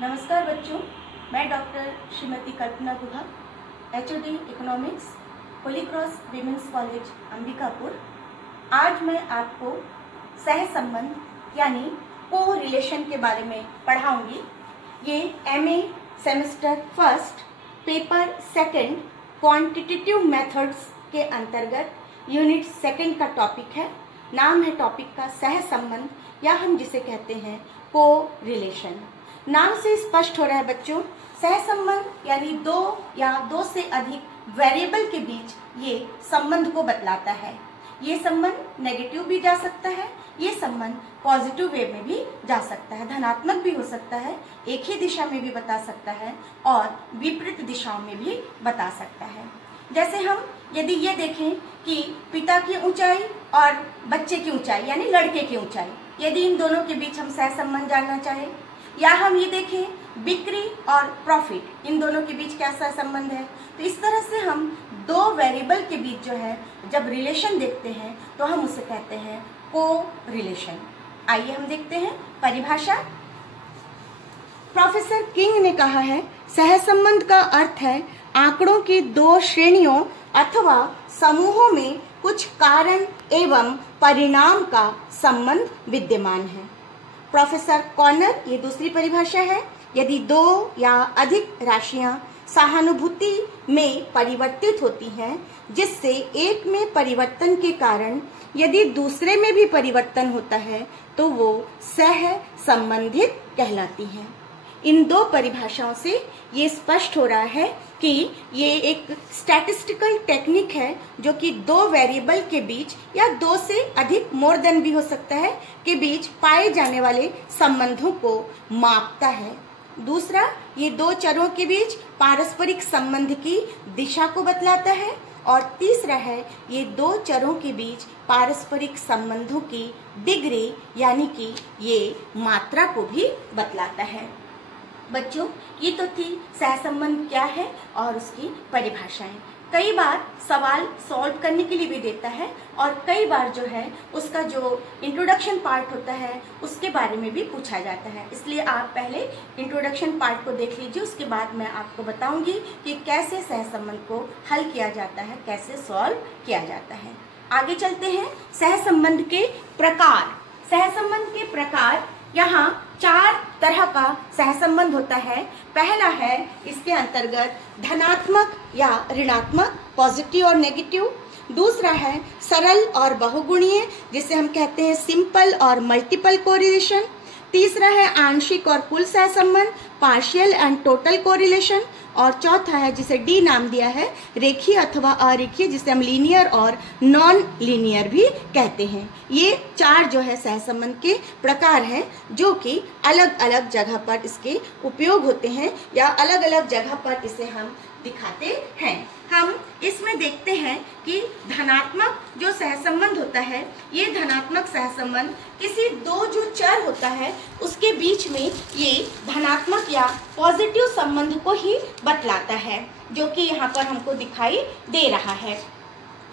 नमस्कार बच्चों, मैं डॉक्टर श्रीमती कल्पना गुहा, HOD economics, Holi cross women's college Ambikapur. आज मैं आपको सह संबंध यानी को रिलेशन के बारे में पढ़ाऊंगी। ये MA semester first paper second quantitative methods के अंतर्गत यूनिट सेकंड का टॉपिक है। नाम है टॉपिक का सह संबंध या हम जिसे कहते हैं को रिलेशन। नाम से स्पष्ट हो रहा है बच्चों, सह संबंध यानी दो या दो से अधिक वेरिएबल के बीच ये संबंध को बतलाता है। ये संबंध नेगेटिव भी जा सकता है, ये संबंध पॉजिटिव वे में भी जा सकता है, धनात्मक भी हो सकता है, एक ही दिशा में भी बता सकता है और विपरीत दिशाओं में भी बता सकता है। जैसे हम यदि ये देखें कि पिता की ऊंचाई और बच्चे की ऊंचाई यानी लड़के की ऊंचाई, यदि इन दोनों के बीच हम सह संबंध जानना चाहें, या हम ये देखें बिक्री और प्रॉफिट, इन दोनों के बीच क्या सह संबंध है, तो इस तरह से हम दो वेरिएबल के बीच जो है जब रिलेशन देखते हैं तो हम उसे कहते हैं को रिलेशन। आइए हम देखते हैं परिभाषा। प्रोफेसर किंग ने कहा है, सहसंबंध का अर्थ है आंकड़ों की दो श्रेणियों अथवा समूहों में कुछ कारण एवं परिणाम का संबंध विद्यमान है। प्रोफेसर कॉर्नर, ये दूसरी परिभाषा है, यदि दो या अधिक राशियां सहानुभूति में परिवर्तित होती हैं, जिससे एक में परिवर्तन के कारण यदि दूसरे में भी परिवर्तन होता है तो वो सह संबंधित कहलाती हैं। इन दो परिभाषाओं से ये स्पष्ट हो रहा है कि ये एक स्टैटिस्टिकल टेक्निक है जो कि दो वेरिएबल के बीच या दो से अधिक मोर देन भी हो सकता है के बीच पाए जाने वाले संबंधों को मापता है। दूसरा, ये दो चरों के बीच पारस्परिक संबंध की दिशा को बतलाता है और तीसरा है ये दो चरों के बीच पारस्परिक संबंधों की डिग्री यानी कि ये मात्रा को भी बतलाता है। बच्चों, ये तो थी सहसंबंध क्या है और उसकी परिभाषाएं। कई बार सवाल सॉल्व करने के लिए भी देता है और कई बार जो है उसका जो इंट्रोडक्शन पार्ट होता है उसके बारे में भी पूछा जाता है। इसलिए आप पहले इंट्रोडक्शन पार्ट को देख लीजिए, उसके बाद मैं आपको बताऊंगी कि कैसे सहसंबंध को हल किया जाता है, कैसे सॉल्व किया जाता है। आगे चलते हैं। सहसंबंध के प्रकार। सहसंबंध के प्रकार, यहाँ 4 तरह का सहसंबंध होता है। पहला है इसके अंतर्गत धनात्मक या ऋणात्मक, पॉजिटिव और नेगेटिव। दूसरा है सरल और बहुगुणीय, जिसे हम कहते हैं सिंपल और मल्टीपल कोरिलेशन। तीसरा है आंशिक और कुल सहसंबंध, पार्शियल एंड टोटल कोरिलेशन। और चौथा है जिसे डी नाम दिया है रेखीय अथवा अरेखीय, जिसे हम लीनियर और नॉन लीनियर भी कहते हैं। ये 4 जो है सहसंबंध के प्रकार हैं जो कि अलग अलग जगह पर इसके उपयोग होते हैं या अलग अलग जगह पर इसे हम दिखाते हैं। हम इसमें देखते हैं कि धनात्मक जो सहसंबंध होता है, ये धनात्मक सहसंबंध किसी दो जो चर होता है उसके बीच में ये धनात्मक या पॉजिटिव संबंध को ही बतलाता है, जो कि यहाँ पर हमको दिखाई दे रहा है।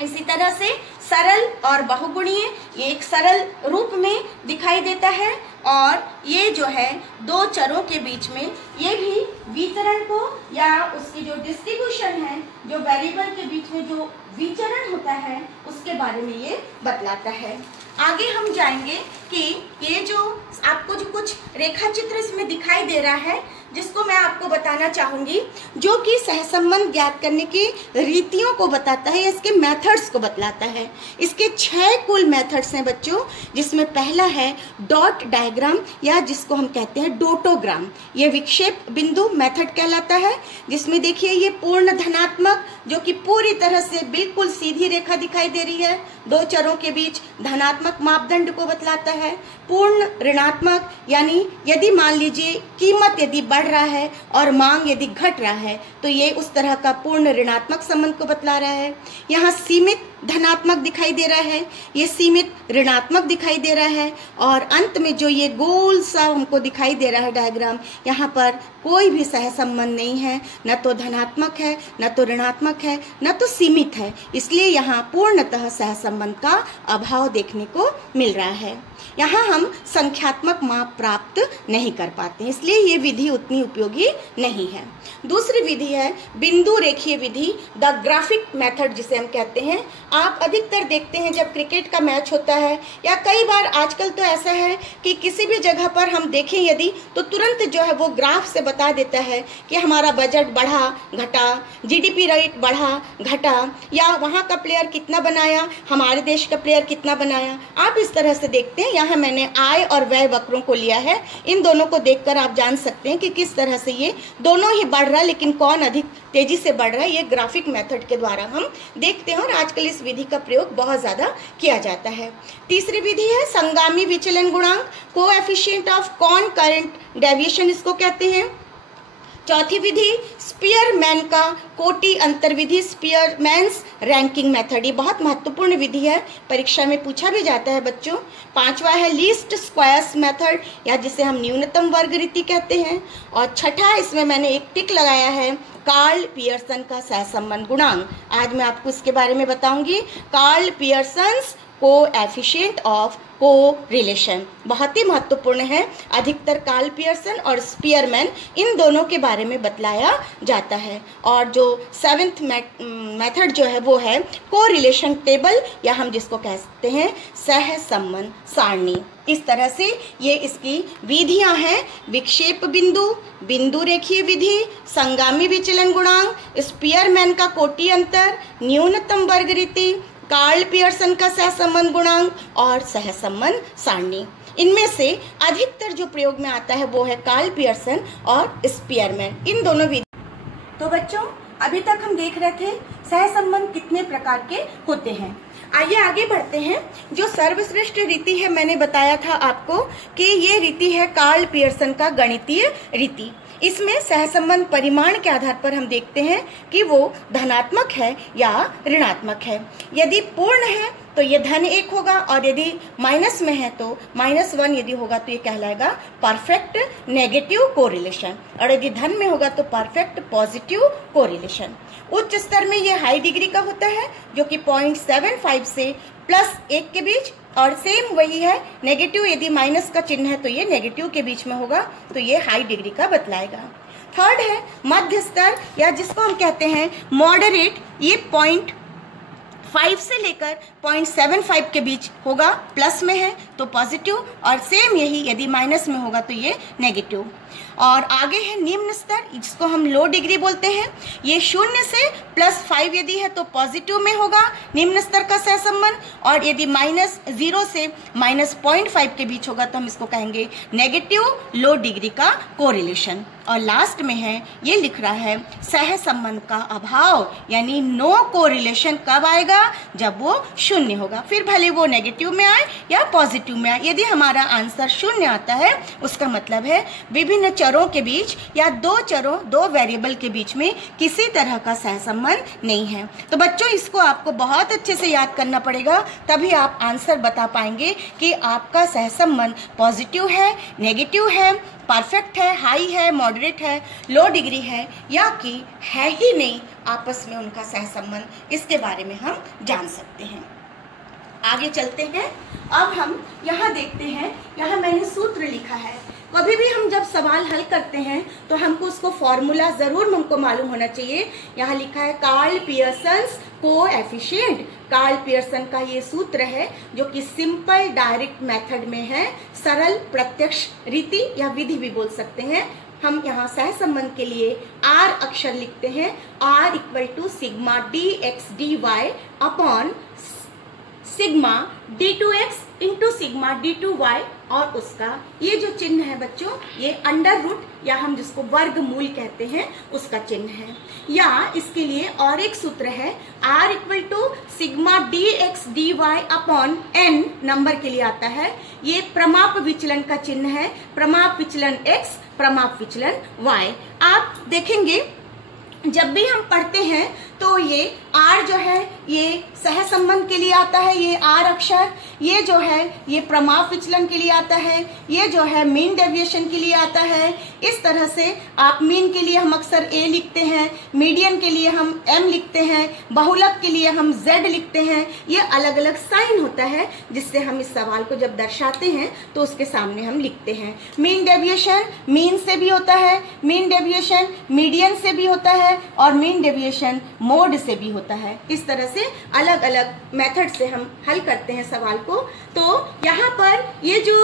इसी तरह से सरल और बहुगुणीय, ये एक सरल रूप में दिखाई देता है और ये जो है दो चरों के बीच में ये भी विचरण को या उसकी जो डिस्ट्रीब्यूशन है, जो वेरिएबल के बीच में जो विचरण होता है उसके बारे में ये बतलाता है। आगे हम जाएंगे कि ये जो आपको जो कुछ रेखा चित्र इसमें दिखाई दे रहा है, जिसको मैं आपको बताना चाहूंगी, जो कि सहसंबंध ज्ञात करने की रीतियों को बताता है, इसके मेथड्स को बतलाता है। इसके 6 कुल मेथड्स हैं बच्चों, जिसमें पहला है डॉट डायग्राम या जिसको हम कहते हैं डोटोग्राम। ये विक्षेप बिंदु मेथड कहलाता है, जिसमें देखिए ये पूर्ण धनात्मक, जो कि पूरी तरह से बिल्कुल सीधी रेखा दिखाई दे रही है, दो चरों के बीच धनात्मक मापदंड को बतलाता है। पूर्ण ऋणात्मक, यानी यदि मान लीजिए कीमत यदि बढ़ रहा है और मांग यदि घट रहा है तो ये उस तरह का पूर्ण ऋणात्मक संबंध को बतला रहा है। यहाँ सीमित धनात्मक दिखाई दे रहा है, ये सीमित ऋणात्मक दिखाई दे रहा है और अंत में जो ये गोल सा हमको दिखाई दे रहा है डायग्राम, यहाँ पर कोई भी सहसंबंध नहीं है, न तो धनात्मक है, न तो ऋणात्मक है, न तो सीमित है। इसलिए यहाँ पूर्णतः सहसंबंध का अभाव देखने को मिल रहा है। यहाँ हम संख्यात्मक माप प्राप्त नहीं कर पाते, इसलिए ये विधि उतनी उतनी उपयोगी नहीं है। दूसरी विधि है बिंदु रेखीय विधि, द ग्राफिक मेथड जिसे हम कहते हैं। आप अधिकतर देखते हैं जब क्रिकेट का मैच होता है, या कई बार आजकल तो ऐसा है कि किसी भी जगह पर हम देखें यदि, तो तुरंत जो है वो ग्राफ से बता देता है कि हमारा बजट बढ़ा घटा, जीडीपी रेट बढ़ा घटा, या वहाँ का प्लेयर कितना बनाया, हमारे देश का प्लेयर कितना बनाया। आप इस तरह से देखते हैं। यहाँ मैंने आय और व्यय वक्रों को लिया है। इन दोनों को देखकर आप जान सकते हैं कि किस तरह से ये दोनों ही बढ़ रहा है, लेकिन कौन अधिक तेजी से बढ़ रहा है, ये ग्राफिक मेथड के द्वारा हम देखते हैं। और आजकल इस विधि का प्रयोग बहुत ज़्यादा किया जाता है। तीसरी विधि है संगामी विचलन गुणांक, कोएफिशिएंट ऑफ कॉनकरेंट डेविएशन इसको कहते हैं। चौथी विधि स्पीयरमैन का कोटि अंतर विधि, स्पीयरमैन्स रैंकिंग मेथड, ये बहुत महत्वपूर्ण विधि है, परीक्षा में पूछा भी जाता है बच्चों। पांचवा है लीस्ट स्क्वायर्स मेथड, या जिसे हम न्यूनतम वर्ग रीति कहते हैं। और छठा, इसमें मैंने एक टिक लगाया है, कार्ल पियर्सन का सहसंबंध गुणांक। आज मैं आपको इसके बारे में बताऊंगी। Karl Pearson's coefficient of correlation बहुत ही महत्वपूर्ण है। अधिकतर कार्ल पियर्सन और स्पीयरमैन इन दोनों के बारे में बतलाया जाता है। और जो सेवेंथ मेथड जो है वो है कोरिलेशन टेबल, या हम जिसको कहते हैं सहसंबंध सारणी। इस तरह से ये इसकी विधियां हैं। विक्षेप बिंदु, बिंदु रेखीय विधि, संगामी विचलन गुणांक, स्पीयरमैन का कोटि अंतर, न्यूनतम वर्ग रीति, कार्ल पियर्सन का सहसंबंध गुणांक और सहसंबंध सारणी। इनमें से अधिकतर जो प्रयोग में आता है वो है कार्ल पियर्सन और स्पीयरमैन, इन दोनों विधि। तो बच्चों अभी तक हम देख रहे थे सहसंबंध कितने प्रकार के होते हैं। आइए आगे बढ़ते हैं। जो सर्वश्रेष्ठ रीति है, मैंने बताया था आपको कि ये रीति है कार्ल पियर्सन का गणितीय रीति। इसमें सहसंबंध परिमाण के आधार पर हम देखते हैं कि वो धनात्मक है या ऋणात्मक है। यदि पूर्ण है तो ये धन 1 होगा, और यदि माइनस में है तो -1 यदि होगा तो ये कहलाएगा परफेक्ट नेगेटिव कोरिलेशन, और यदि धन में होगा तो परफेक्ट पॉजिटिव कोरिलेशन। उच्च स्तर में ये हाई डिग्री का होता है, जो कि 0.75 से +1 के बीच, और सेम वही है नेगेटिव, यदि माइनस का चिन्ह है तो ये नेगेटिव के बीच में होगा, तो ये हाई डिग्री का बतलाएगा। थर्ड है मध्य स्तर, या जिसको हम कहते हैं मॉडरेट, ये 0.5 से लेकर 0.75 के बीच होगा, प्लस में है तो पॉजिटिव, और सेम यही यदि माइनस में होगा तो ये नेगेटिव। और आगे है निम्न स्तर, जिसको हम लो डिग्री बोलते हैं। ये 0 से +5 यदि है तो पॉजिटिव में होगा निम्न स्तर का सहसंबंध, और यदि -0 से -0.5 के बीच होगा तो हम इसको कहेंगे नेगेटिव लो डिग्री का कोरिलेशन। और लास्ट में है, ये लिख रहा है सहसंबंध का अभाव, यानी नो कोरिलेशन कब आएगा, जब वो 0 होगा। फिर भले वो नेगेटिव में आए या पॉजिटिव में आए, यदि हमारा आंसर 0 आता है उसका मतलब है विभिन्न चरों के बीच या दो वेरिएबल के बीच में किसी तरह का सहसंबंध नहीं है। तो बच्चों इसको आपको बहुत अच्छे से याद करना पड़ेगा, तभी आप आंसर बता पाएंगे कि आपका सहसंबंध पॉजिटिव है, नेगेटिव है, परफेक्ट है, हाई है, मॉडरेट है, लो डिग्री है, या कि है ही नहीं आपस में उनका सहसंबंध। इसके बारे में हम जान सकते हैं। आगे चलते हैं। अब हम यहाँ देखते हैं, यहाँ मैंने सूत्र लिखा है। कभी भी हम जब सवाल हल करते हैं तो हमको उसको फॉर्मूला जरूर हमको मालूम होना चाहिए। यहाँ लिखा है Karl Pearson's coefficient. Karl Pearson का ये सूत्र है जो कि सिंपल डायरेक्ट मेथड में है, सरल प्रत्यक्ष रीति या विधि भी बोल सकते हैं। हम यहाँ सहसंबंध के लिए R अक्षर लिखते हैं, R = sigma dx dy upon sigma d2x into sigma d2y, और उसका ये जो चिन्ह है बच्चों, ये अंडर रूट या हम जिसको वर्गमूल कहते हैं उसका चिन्ह है। या इसके लिए और एक सूत्र है, R = sigma dx dy upon n, number के लिए आता है। ये प्रमाप विचलन का चिन्ह है, प्रमाप विचलन x, प्रमाप विचलन y। आप देखेंगे जब भी हम पढ़ते हैं तो ये आर जो है ये सहसंबंध के लिए आता है, ये आर अक्षर, ये जो है ये प्रमाप विचलन के लिए आता है, ये जो है मीन डेविएशन के लिए आता है। इस तरह से आप मीन के लिए हम अक्सर ए लिखते हैं, मीडियन के लिए हम एम लिखते हैं, बहुलक के लिए हम जेड लिखते हैं। ये अलग अलग साइन होता है जिससे हम इस सवाल को जब दर्शाते हैं तो उसके सामने हम लिखते हैं। मीन डेविएशन मीन से भी होता है, मीन डेविएशन मीडियन से भी होता है और मीन डेविएशन मोड से भी होता है। इस तरह से अलग अलग मेथड से हम हल करते हैं सवाल को। तो यहाँ पर ये जो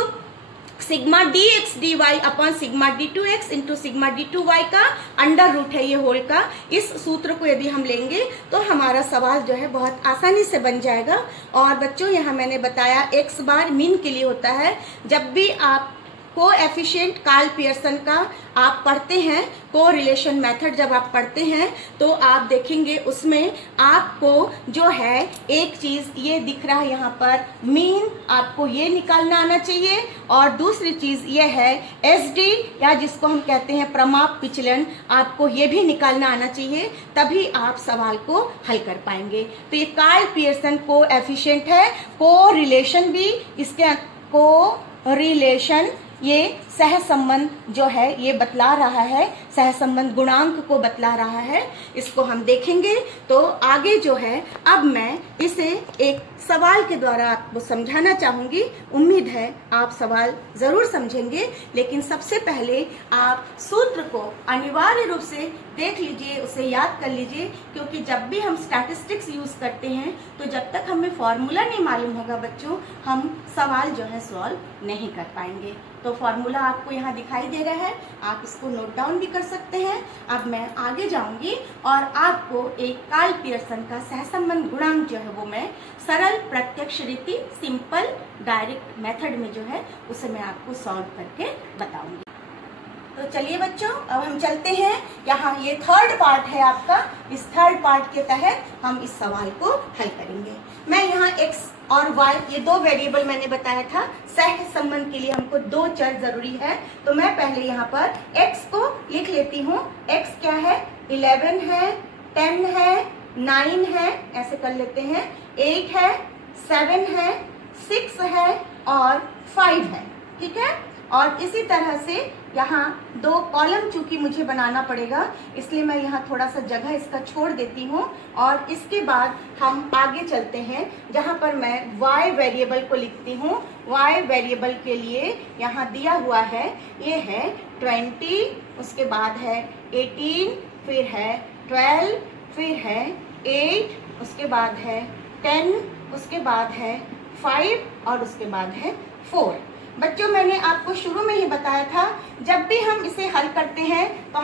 sigma d x d y upon sigma d two x into sigma d two y का अंडर रूट है ये होल का, इस सूत्र को यदि हम लेंगे तो हमारा सवाल जो है बहुत आसानी से बन जाएगा। और बच्चों यहाँ मैंने बताया एक्स बार मीन के लिए होता है। जब भी आप कोएफिशिएंट कार्ल पियर्सन का आप पढ़ते हैं, को रिलेशन मेथड जब आप पढ़ते हैं तो आप देखेंगे उसमें आपको जो है एक चीज ये दिख रहा है यहाँ पर मीन, आपको ये निकालना आना चाहिए और दूसरी चीज ये है एसडी या जिसको हम कहते हैं प्रमाप विचलन, आपको ये भी निकालना आना चाहिए, तभी आप सवाल को हल कर पाएंगे। तो ये कार्ल पियर्सन कोएफिशिएंट है, को रिलेशन भी इसके को रिलेशन ये सहसंबंध जो है ये बतला रहा है, सहसंबंध गुणांक को बतला रहा है। इसको हम देखेंगे तो आगे जो है अब मैं इसे एक सवाल के द्वारा आपको समझाना चाहूंगी। उम्मीद है आप सवाल जरूर समझेंगे, लेकिन सबसे पहले आप सूत्र को अनिवार्य रूप से देख लीजिए, उसे याद कर लीजिए, क्योंकि जब भी हम स्टैटिस्टिक्स यूज करते हैं तो जब तक हमें फॉर्मूला नहीं मालूम होगा बच्चों, हम सवाल जो है सॉल्व नहीं कर पाएंगे। तो फॉर्मूला आपको यहाँ दिखाई दे रहा है, आप इसको नोट डाउन भी कर सकते हैं। अब मैं आगे जाऊंगी और आपको एक कार्ल पियर्सन का सहसंबंध गुणांक जो है वो मैं सरल प्रत्यक्ष रीति सिंपल डायरेक्ट मेथड में जो है उसे मैं आपको सॉल्व करके बताऊंगी। तो चलिए बच्चों अब हम चलते हैं, यहाँ ये थर्ड पार्ट है आपका, इस थर्ड पार्ट के तहत हम इस सवाल को हल करेंगे। मैं यहाँ x और y ये दो वेरिएबल मैंने बताया था, सह संबंध के लिए हमको दो चर जरूरी है। तो मैं पहले यहाँ पर x को लिख लेती हूँ। x क्या है, 11 है, 10 है, 9 है, ऐसे कर लेते हैं, 8 है, 7 है, 6 है और 5 है, ठीक है। और इसी तरह से यहाँ दो कॉलम चूंकि मुझे बनाना पड़ेगा, इसलिए मैं यहाँ थोड़ा सा जगह इसका छोड़ देती हूँ और इसके बाद हम आगे चलते हैं, जहाँ पर मैं y वेरिएबल को लिखती हूँ। y वेरिएबल के लिए यहाँ दिया हुआ है, ये है 20, उसके बाद है 18, फिर है 12, फिर है 8, उसके बाद है 10, उसके बाद है 5 और उसके बाद है 4। बच्चों मैंने आपको शुरू में ही बताया था, जब भी हम इसे हल करते हैं तो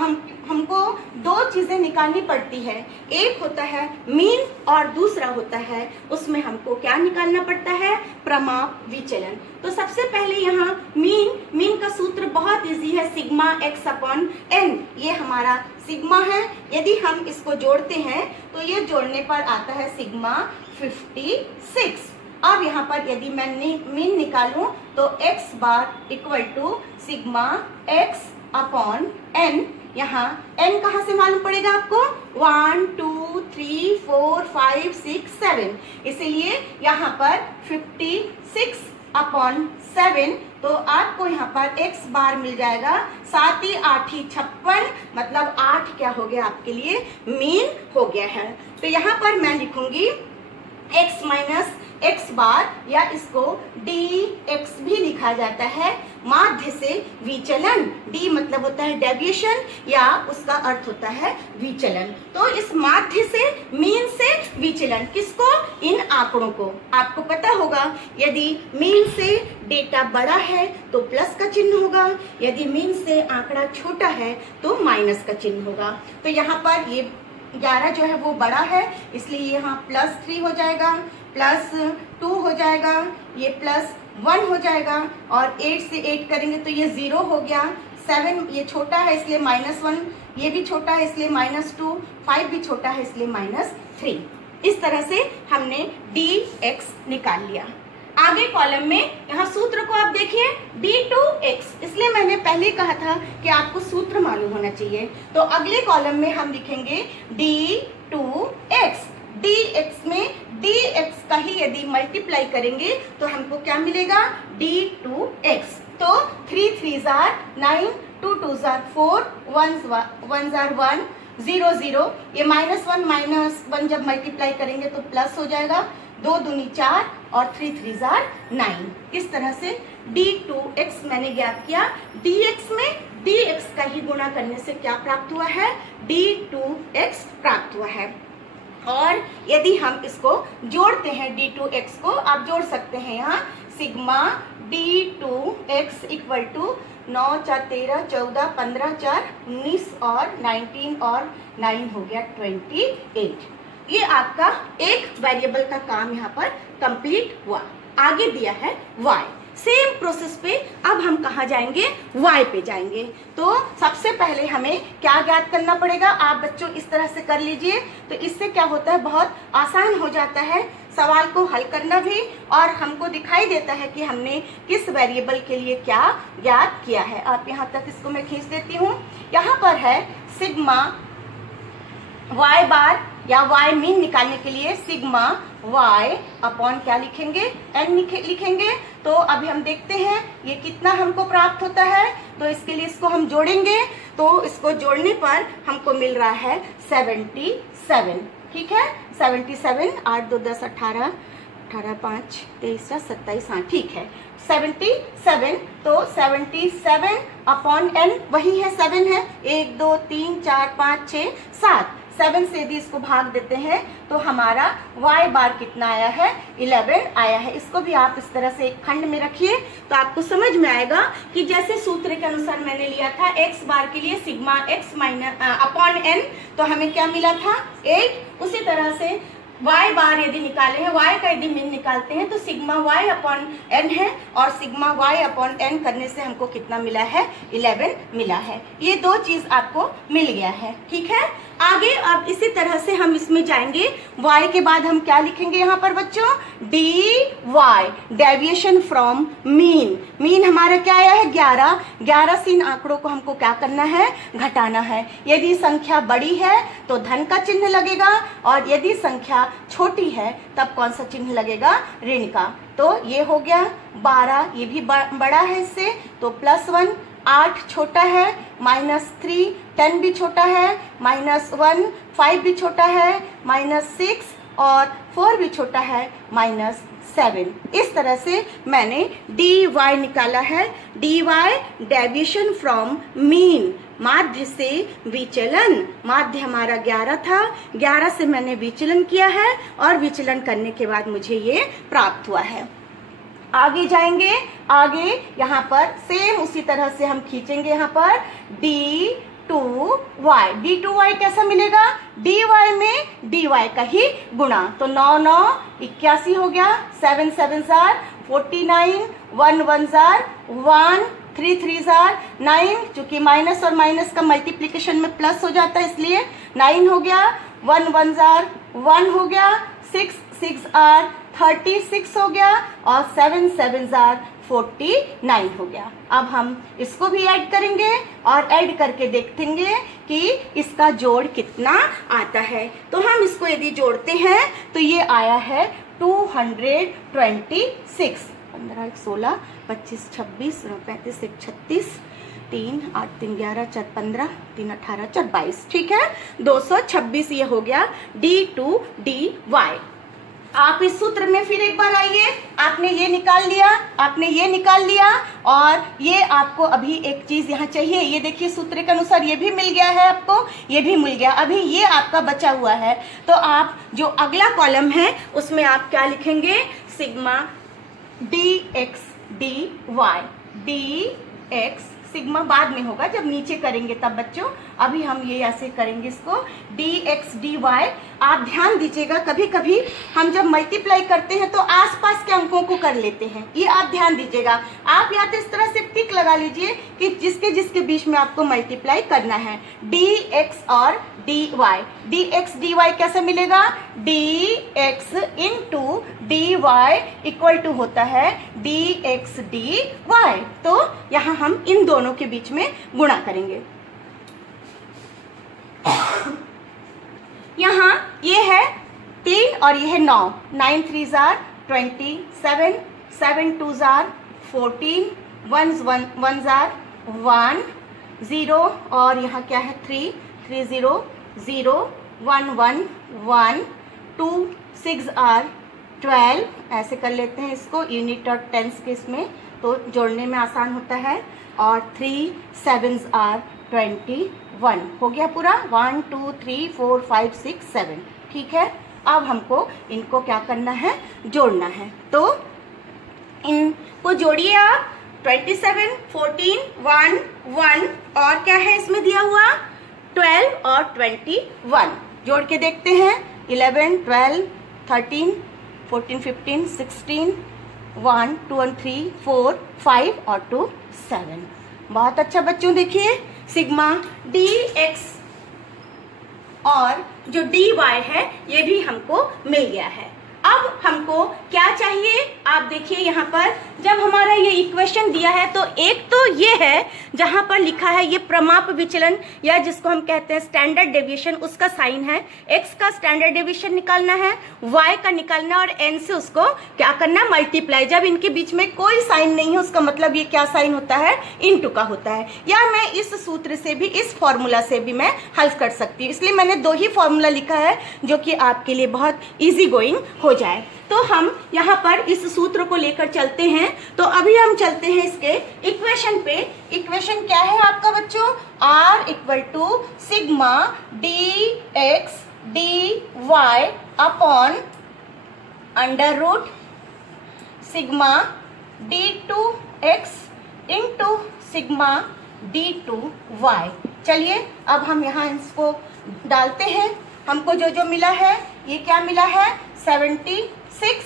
हमको दो चीजें निकालनी पड़ती है, एक होता है मीन और दूसरा होता है उसमें हमको क्या निकालना पड़ता है, प्रमाप विचलन। तो सबसे पहले यहाँ मीन का सूत्र बहुत इजी है, सिग्मा एक्स अपॉन एन, ये हमारा सिग्मा है। यदि हम इसको जोड़ते हैं तो ये जोड़ने पर आता है सिग्मा 56। अब यहाँ पर यदि मैं मीन निकालूं तो x bar equal to sigma x upon n। यहाँ n कहाँ से मालूम पड़ेगा आपको, 1 2 3 4 5 6 7, इसीलिए यहाँ पर 56 अपॉन 7। तो आपको यहाँ पर x बार मिल जाएगा, 7 × 8 = 56, मतलब 8 क्या हो गया आपके लिए, मीन हो गया है। तो यहाँ पर मैं लिखूंगी x माइनस x बार, या इसको dx भी लिखा जाता है, माध्य से विचलन। d मतलब होता है डेविएशन या उसका अर्थ होता है विचलन। तो इस माध्य से, मीन से विचलन, किसको, इन आंकड़ों को। आपको पता होगा यदि मीन से डेटा बड़ा है तो प्लस का चिन्ह होगा, यदि मीन से आंकड़ा छोटा है तो माइनस का चिन्ह होगा। तो यहाँ पर ये 11 जो है वो बड़ा है, इसलिए यहाँ +3 हो जाएगा, +2 हो जाएगा, ये +1 हो जाएगा और 8 से 8 करेंगे तो ये 0 हो गया। 7 ये छोटा है इसलिए -1, ये भी छोटा है इसलिए -2, 5 भी छोटा है इसलिए -3। इस तरह से हमने dx निकाल लिया। आगे कॉलम में यहाँ सूत्र को आप देखिए d2x, इसलिए मैंने पहले कहा था कि आपको सूत्र मालूम होना चाहिए। तो अगले कॉलम में हम लिखेंगे d2 d2x। dx में dx का ही यदि मल्टीप्लाई करेंगे तो हमको क्या मिलेगा, d2x। तो 3 3s are 9, 2 2s are 4, 1s are 1, 0 0, ये -1 जब मल्टीप्लाई करेंगे तो प्लस हो जाएगा, 2 दूनी 4 और 3 3s are 9। इस तरह से d2x मैंने ज्ञात किया। dx में dx का ही गुणा करने से क्या प्राप्त हुआ है, d2x प्राप्त हुआ है। और यदि हम इसको जोड़ते हैं d2x को, आप जोड़ सकते हैं यहाँ सिग्मा d2x इक्वल टू 9 4 13 14 15 4 19 और 19 और 9 हो गया 28। ये आपका एक वेरिएबल का काम यहाँ पर कंप्लीट हुआ। आगे दिया है y। सेम प्रोसेस पे अब हम कहाँ जाएंगे, y पे जाएंगे। तो सबसे पहले हमें क्या ज्ञात करना पड़ेगा, आप बच्चों इस तरह से कर लीजिए, तो इससे क्या होता है, बहुत आसान हो जाता है सवाल को हल करना भी, और हमको दिखाई देता है कि हमने किस वेरिएबल के लिए क्या ज्ञात किया है। आप यहाँ तक इसको मैं खींच देती हूँ। यहाँ पर है सिग्मा y बार या y मीन निकालने के लिए सिग्मा y अपॉन क्या लिखेंगे, n लिखेंगे। तो अभी हम देखते हैं ये कितना हमको प्राप्त होता है। तो इसके लिए इसको हम जोड़ेंगे, तो इसको जोड़ने पर हमको मिल रहा है 77। ठीक है, 77, 8 2 10 18, 18 5 23 27, हाँ ठीक है 77। तो 77 अपॉन n वही है 7 है, 1 2 3 4 5 6 7, 7 से यदि इसको भाग देते हैं तो हमारा y बार कितना आया है, 11 आया है। इसको भी आप इस तरह से एक खंड में रखिए तो आपको समझ में आएगा कि जैसे सूत्र के अनुसार मैंने लिया था x बार के लिए sigma x minus upon n, तो हमें क्या मिला था 8। उसी तरह से y बार यदि निकाले हैं, y का यदि मीन निकालते हैं तो सिग्मा y अपॉन n है, और सिग्मा y अपॉन n करने से हमको कितना मिला है, 11 मिला है। ये दो चीज आपको मिल गया है। ठीक है, आगे अब इसी तरह से हम इसमें जाएंगे। y के बाद हम क्या लिखेंगे यहाँ पर बच्चों, dy, deviation from mean. Mean हमारा क्या आया है, 11। 11 से इन आंकड़ों को हमको क्या करना है, घटाना है। यदि संख्या बड़ी है तो धन का चिन्ह लगेगा, और यदि संख्या छोटी है तब कौन सा चिन्ह लगेगा, ऋण का। तो ये हो गया 12, ये भी बड़ा है इससे, तो +1। 8 छोटा है, -3, 10 भी छोटा है, -1, 5 भी छोटा है, -6 और 4 भी छोटा है, -7। इस तरह से मैंने dy निकाला है। dy डेविएशन फ्रॉम मीन, माध्य से विचलन। माध्य हमारा 11 था, 11 से मैंने विचलन किया है, और विचलन करने के बाद मुझे ये प्राप्त हुआ है। आगे जाएंगे, आगे यहाँ पर सेम उसी तरह से हम खींचेंगे यहाँ पर d2y। d2y कैसा मिलेगा, dy में dy का ही गुणा। तो 9 9 81 हो गया, 7 7 49, 1 1 1, 3 3 9, चूंकि माइनस और माइनस का मल्टीप्लीकेशन में प्लस हो जाता है इसलिए 9 हो गया, 1 1 1 हो गया, 6 6 36 हो गया, और 7 7 49 हो गया। अब हम इसको भी ऐड करेंगे और ऐड करके देखेंगे कि इसका जोड़ कितना आता है। तो हम इसको यदि जोड़ते हैं तो ये आया है 226। 15 1 16 25 26 35 1 36 3 8 3 11 4 15 3 18 4 22। ठीक है, 226 ये हो गया d2dy। आप इस सूत्र में फिर एक बार आइए, आपने ये निकाल लिया, आपने ये निकाल लिया, और ये आपको अभी एक चीज यहाँ चाहिए। ये देखिए सूत्र के अनुसार ये भी मिल गया है आपको, ये भी मिल गया। अभी ये आपका बचा हुआ है, तो आप जो अगला कॉलम है उसमें आप क्या लिखेंगे, sigma dx dy। dx sigma बाद में होगा जब नीचे करेंगे तब बच्चों, अभी हम ये ऐसे करेंगे इसको dx dy। आप ध्यान दीजिएगा, कभी कभी हम जब मल्टीप्लाई करते हैं तो आसपास के अंकों को कर लेते हैं, ये आप ध्यान दीजिएगा। आप या तो इस तरह से टिक लगा लीजिए कि जिसके जिसके बीच में आपको मल्टीप्लाई करना है, dx और dy। dx dy कैसे मिलेगा, dx into dy equal to होता है dx dy। तो यहाँ हम इन दोनों के बीच में गुणा करेंगे। यहाँ ये है 3 और ये है 9, 9 3 जार 27, 7 2 जार 14, 1 जार 1 0 और यहाँ क्या है 3 3 0 0 1 1 1 2 6 आर 12, ऐसे कर लेते हैं इसको यूनिट और टेंस के इसमें, तो जोड़ने में आसान होता है। और 3 7 आर 21 हो गया पूरा, 1 2 3 4 5 6 7। ठीक है, अब हमको इनको क्या करना है, जोड़ना है। तो इनको जोड़िए आप, 27 14 1 1 और क्या है इसमें दिया हुआ 12 और 21, जोड़ के देखते हैं 11 12 13 14 15 16 1 2 और 3 4 5 और 2 7। बहुत अच्छा बच्चों, देखिए सिग्मा डी एक्स और जो डी वाई है ये भी हमको मिल गया है। अब हमको क्या चाहिए, आप देखिए यहाँ पर जब हमारा ये इक्वेशन दिया है तो एक तो ये है जहां पर लिखा है ये प्रमाप विचलन या जिसको हम कहते हैं स्टैंडर्ड डेविएशन, उसका साइन है। x का स्टैंडर्ड डेविएशन निकालना है, y का निकालना और n से उसको क्या करना है, मल्टीप्लाई। जब इनके बीच में कोई साइन नहीं है उसका मतलब ये क्या साइन होता है, इनटू का होता है। या मैं इस सूत्र से भी, इस फॉर्मूला से भी मैं हल कर सकती हूँ, इसलिए मैंने 2 ही फॉर्मूला लिखा है जो कि आपके लिए बहुत इजी गोइंग हो जाए। तो हम यहाँ पर इस सूत्र को लेकर चलते हैं। तो अभी हम चलते हैं इसके इक्वेशन पे। इक्वेशन क्या है आपका बच्चों, r equal to sigma d x d y upon under root sigma d two x into sigma d two y. चलिए अब हम यहाँ इसको डालते हैं। हमको जो जो मिला है, ये क्या मिला है 76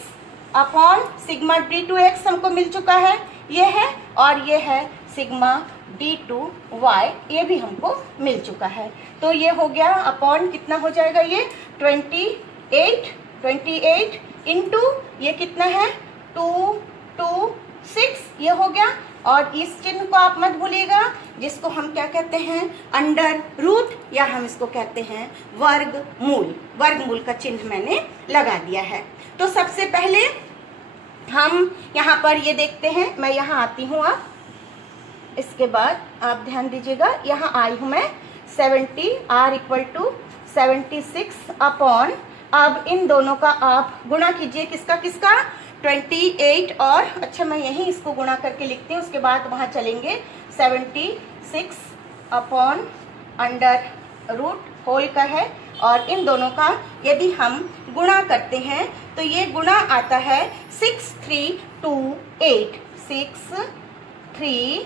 upon sigma d two x हमको मिल चुका है, ये है, और ये है सिग्मा डी टू वाई, ये भी हमको मिल चुका है। तो ये हो गया अपॉन कितना हो जाएगा, ये 28 इंटू ये कितना है 226, ये हो गया। और इस चिन्ह को आप मत भूलिएगा जिसको हम क्या कहते हैं, अंडर रूट, या हम इसको कहते हैं वर्गमूल। वर्गमूल का चिन्ह मैंने लगा दिया है। तो सबसे पहले हम यहाँ पर ये देखते हैं, मैं यहाँ आती हूँ, आप इसके बाद आप ध्यान दीजिएगा, यहाँ आई हूँ मैं 70 r इक्वल टू 76 अपॉन, अब इन दोनों का आप गुणा कीजिए, किसका किसका 28 और, अच्छा मैं यहीं इसको गुणा करके लिखती हूँ, उसके बाद वहाँ चलेंगे 76 अपॉन अंडर रूट होल का है, और इन दोनों का यदि हम गुणा करते हैं तो ये गुणा आता है 6328, 6 3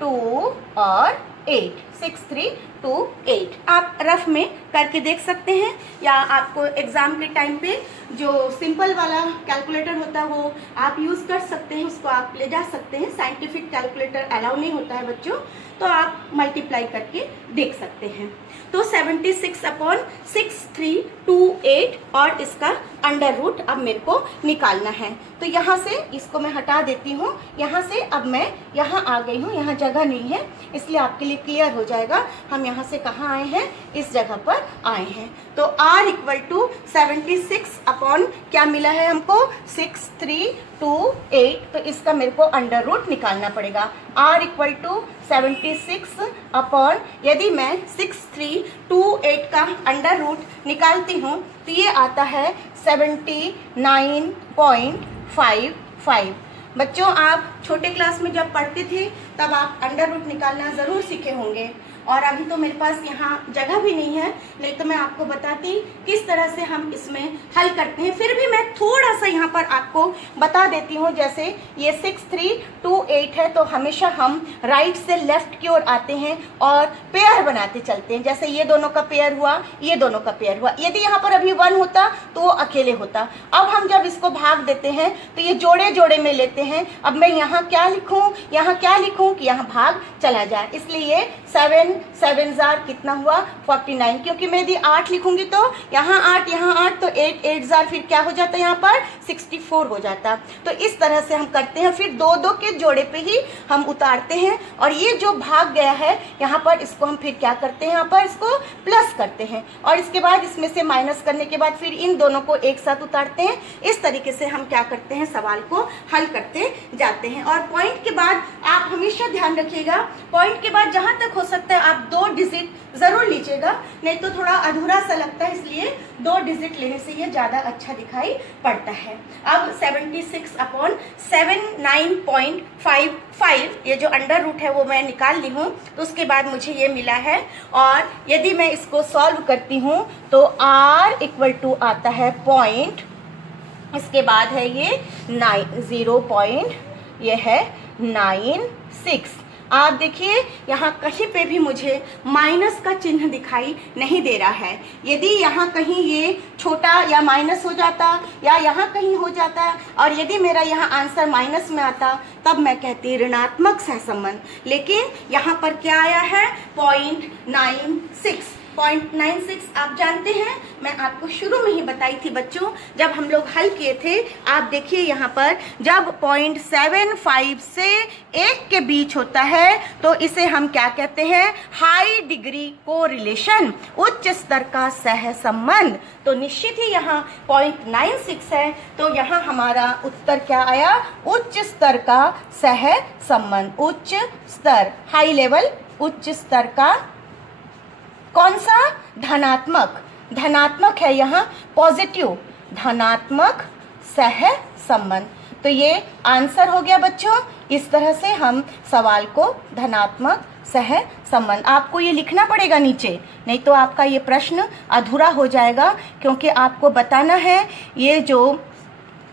2 और 8, 6328। आप रफ में करके देख सकते हैं, या आपको एग्जाम के टाइम पे जो सिंपल वाला कैलकुलेटर होता है वो आप यूज कर सकते हैं, उसको आप ले जा सकते हैं। साइंटिफिक कैलकुलेटर अलाउ नहीं होता है बच्चों, तो आप मल्टीप्लाई करके देख सकते हैं। तो 76 अपॉन 6328 और इसका अंडर रूट अब मेरे को निकालना है। तो यहाँ से इसको मैं हटा देती हूँ, यहाँ से अब मैं यहाँ आ गई हूँ, यहाँ जगह नहीं है, इसलिए आपके लिए क्लियर हो जाएगा हम यहाँ से कहाँ आए हैं, इस जगह पर आए हैं। तो r इक्वल टू 76 अपॉन क्या मिला है हमको 6328, तो इसका मेरे को अंडर रूट निकालना पड़ेगा। r इक्वल टू 76 अपॉन, यदि मैं 6328 का अंडर रूट निकालती हूँ तो ये आता है 79.55। बच्चों आप छोटे क्लास में जब पढ़ते थे तब आप अंडर रूट निकालना ज़रूर सीखे होंगे, और अभी तो मेरे पास यहाँ जगह भी नहीं है, नहीं तो मैं आपको बताती किस तरह से हम इसमें हल करते हैं। फिर भी मैं थोड़ा सा यहाँ पर आपको बता देती हूँ। जैसे ये 6328 है तो हमेशा हम राइट से लेफ्ट की ओर आते हैं और पेयर बनाते चलते हैं। जैसे ये दोनों का पेयर हुआ, ये दोनों का पेयर हुआ, यदि यहाँ पर अभी 1 होता तो वो अकेले होता। अब हम जब इसको भाग देते हैं तो ये जोड़े जोड़े में लेते हैं। अब मैं यहाँ क्या लिखूँ, यहाँ क्या लिखूँ कि यहाँ भाग चला जाए, इसलिए 7 7 जार कितना हुआ 49, क्योंकि मैं यदि 8 लिखूंगी तो यहाँ 8 यहाँ 8 तो 8 जार फिर क्या हो जाता है यहाँ पर 64 हो जाता। तो इस तरह से हम करते हैं, फिर 2 के जोड़े पे ही हम उतारते हैं और ये जो भाग गया है यहाँ पर इसको हम फिर क्या करते हैं, यहाँ पर इसको प्लस करते हैं और इसके बाद इसमें से माइनस करने के बाद फिर इन दोनों को एक साथ उतारते हैं। इस तरीके से हम क्या करते हैं, सवाल को हल करते जाते हैं। और पॉइंट के बाद आप हमेशा ध्यान रखिएगा, पॉइंट के बाद जहां तक हो सकता है आप 2 डिजिट जरूर लीजिएगा, नहीं तो थोड़ा अधूरा सा लगता है, इसलिए 2 डिजिट लेने से ये ज्यादा अच्छा दिखाई पड़ता है। अब 76/79.55 ये जो अंडर रूट है वो मैं निकाल ली हूँ, तो उसके बाद मुझे ये मिला है। और यदि मैं इसको सॉल्व करती हूँ तो r इक्वल टू आता है पॉइंट, इसके बाद है ये 0. ये है 96। आप देखिए यहाँ कहीं पे भी मुझे माइनस का चिन्ह दिखाई नहीं दे रहा है। यदि यहाँ कहीं ये छोटा या माइनस हो जाता या यहाँ कहीं हो जाता और यदि मेरा यहाँ आंसर माइनस में आता तब मैं कहती ऋणात्मक सहसंबंध, लेकिन यहाँ पर क्या आया है 0.96। 0.96 आप जानते हैं, मैं आपको शुरू में ही बताई थी बच्चों, जब हम लोग हल किए थे। आप देखिए यहाँ पर जब 0.75 से 1 के बीच होता है तो इसे हम क्या कहते हैं, हाई डिग्री कोरिलेशन, उच्च स्तर का सहसंबंध। तो निश्चित ही यहाँ 0.96 है, तो यहाँ हमारा उत्तर क्या आया, उच्च स्तर का सहसंबंध। उच्च स्तर, हाई लेवल, उच्च स्तर का कौन सा, धनात्मक, धनात्मक है यहाँ, पॉजिटिव, धनात्मक सहसंबंध। तो ये आंसर हो गया बच्चों। इस तरह से हम सवाल को धनात्मक सहसंबंध, आपको ये लिखना पड़ेगा नीचे, नहीं तो आपका ये प्रश्न अधूरा हो जाएगा, क्योंकि आपको बताना है ये जो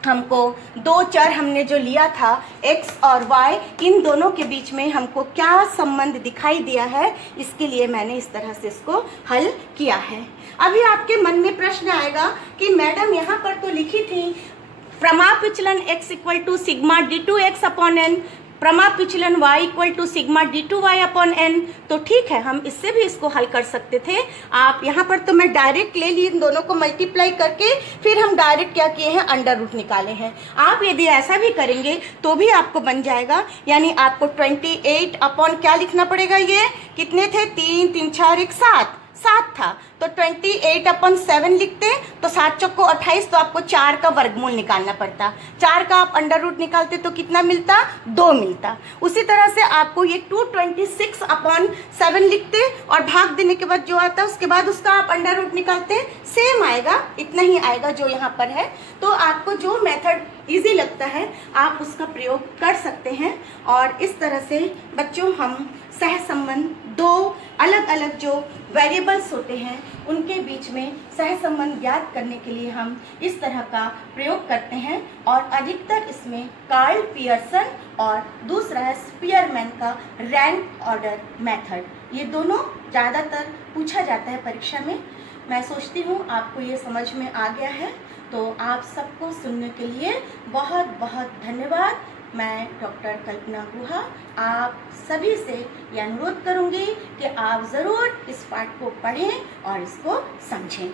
हमको 2 चर हमने जो लिया था x और y, इन दोनों के बीच में हमको क्या संबंध दिखाई दिया है, इसके लिए मैंने इस तरह से इसको हल किया है। अभी आपके मन में प्रश्न आएगा कि मैडम यहाँ पर तो लिखी थी प्रमाप विचलन x equal to sigma d2x upon n, प्रमाप विचलन y equal to sigma d2y upon n। तो ठीक है, हम इससे भी इसको हल कर सकते थे। आप यहाँ पर तो मैं डायरेक्ट ले ली, इन दोनों को मल्टीप्लाई करके फिर हम डायरेक्ट क्या किए हैं, अंडर रूट निकाले हैं। आप यदि ऐसा भी करेंगे तो भी आपको बन जाएगा, यानी आपको 28 अपॉन क्या लिखना पड़ेगा, ये कितने थे, 3 3 4 1 7 था, तो 28/7 लिखते तो 7 चौको 28, तो आपको 4 का वर्गमूल निकालना पड़ता। 4 का आप अंडर रूट निकालते तो कितना मिलता, 2 मिलता। उसी तरह से आपको ये 226/7 लिखते और भाग देने के बाद जो आता है उसके बाद उसका आप अंडर रूट निकालते, सेम आएगा, इतना ही आएगा जो यहाँ पर है। तो आपको जो मेथड इजी लगता है आप उसका प्रयोग कर सकते हैं। और इस तरह से बच्चों हम सहसंबंध, 2 अलग अलग जो वेरिएबल्स होते हैं उनके बीच में सहसंबंध ज्ञात करने के लिए हम इस तरह का प्रयोग करते हैं। और अधिकतर इसमें कार्ल पियर्सन और दूसरा है स्पीयरमैन का रैंक ऑर्डर मेथड, ये दोनों ज़्यादातर पूछा जाता है परीक्षा में। मैं सोचती हूँ आपको ये समझ में आ गया है। तो आप सबको सुनने के लिए बहुत बहुत धन्यवाद। मैं डॉक्टर कल्पना गुहा आप सभी से ये अनुरोध करूंगी कि आप ज़रूर इस पाठ को पढ़ें और इसको समझें।